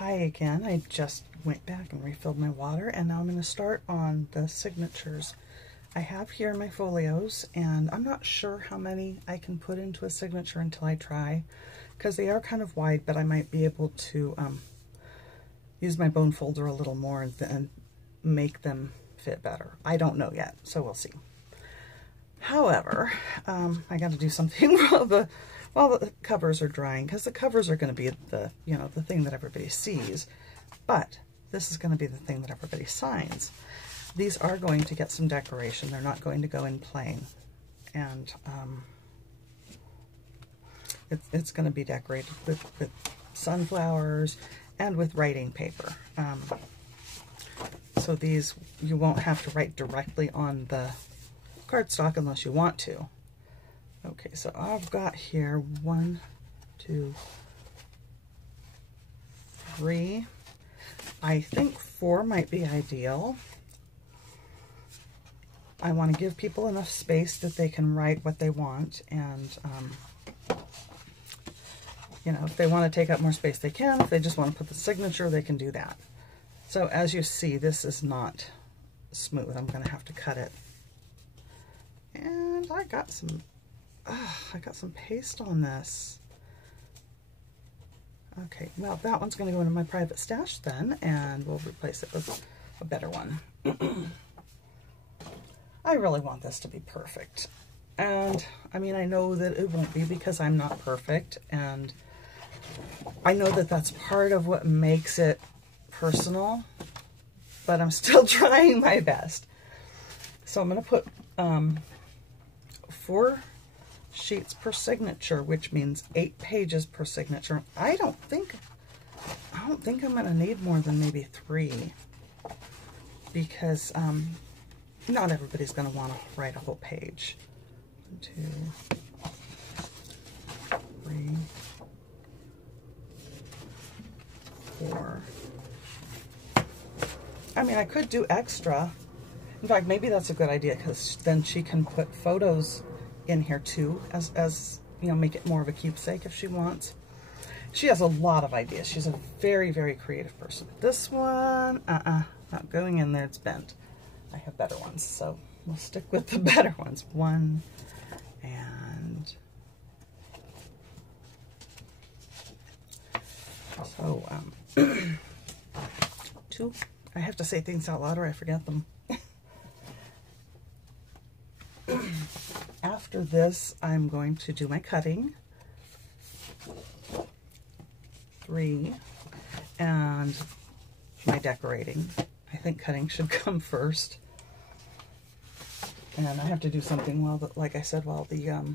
Hi again. I just went back and refilled my water, and now I'm going to start on the signatures. I have here my folios, and I'm not sure how many I can put into a signature until I try, because they are kind of wide, but I might be able to use my bone folder a little more and make them fit better. I don't know yet, so we'll see. However, I got to do something while the covers are drying, because the covers are going to be the the thing that everybody sees, but this is going to be the thing that everybody signs. These are going to get some decoration. They're not going to go in plain, and it's going to be decorated with sunflowers and with writing paper. So these, you won't have to write directly on the cardstock unless you want to. Okay, so I've got here 1, 2, 3. I think 4 might be ideal. I want to give people enough space that they can write what they want, and if they want to take up more space, they can. If they just want to put the signature, they can do that. So as you see, this is not smooth. I'm going to have to cut it. And I got some paste on this. Okay, well, that one's going to go into my private stash then, and we'll replace it with a better one. I really want this to be perfect. And, I mean, I know that it won't be because I'm not perfect, and I know that that's part of what makes it personal, but I'm still trying my best. So I'm going to put 4 sheets per signature, which means 8 pages per signature. I don't think I'm going to need more than maybe 3, because not everybody's going to want to write a whole page. 1, 2, 3, 4. I mean, I could do extra. In fact, maybe that's a good idea, because then she can put photos in here too, as make it more of a keepsake if she wants. She has a lot of ideas. She's a very, very creative person. This one, not going in there, it's bent. I have better ones, so we'll stick with the better ones. 1 and so 2. I have to say things out loud or I forget them. After this, I'm going to do my cutting. 3, and my decorating. I think cutting should come first. And I have to do something like I said, while the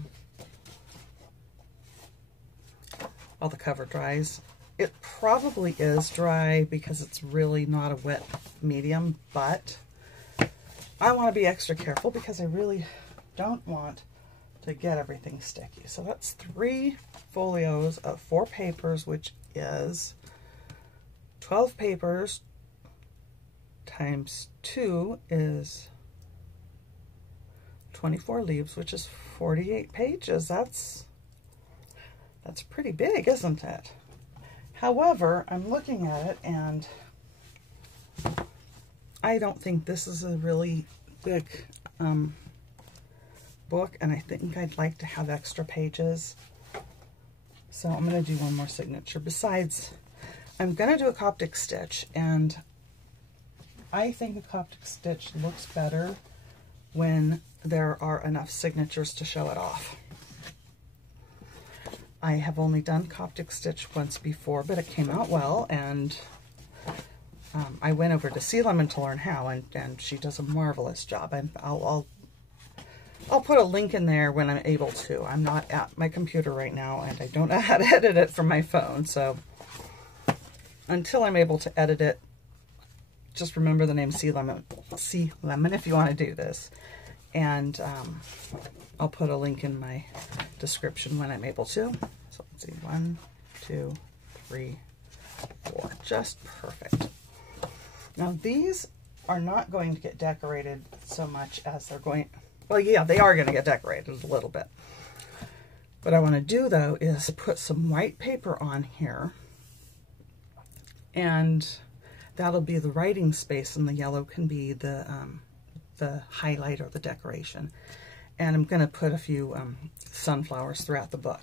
cover dries. It probably is dry because it's really not a wet medium, but I want to be extra careful because I really don't want to get everything sticky. So that's 3 folios of 4 papers, which is 12 papers times 2 is 24 leaves, which is 48 pages. That's pretty big, isn't it? However, I'm looking at it and I don't think this is a really big book, and I think I'd like to have extra pages. So I'm going to do one more signature. Besides, I'm going to do a Coptic stitch, and I think a Coptic stitch looks better when there are enough signatures to show it off. I have only done Coptic stitch once before, but it came out well, and I went over to Sea Lemon to learn how, and she does a marvelous job. I'll put a link in there when I'm able to. I'm not at my computer right now, and I don't know how to edit it from my phone, so until I'm able to edit it, just remember the name Sea Lemon if you want to do this. And I'll put a link in my description when I'm able to. So let's see, 1, 2, 3, 4, just perfect. Now these are not going to get decorated so much as they're going, well, yeah, they are going to get decorated a little bit. What I want to do though is put some white paper on here and that'll be the writing space, and the yellow can be the highlight or the decoration. And I'm going to put a few sunflowers throughout the book.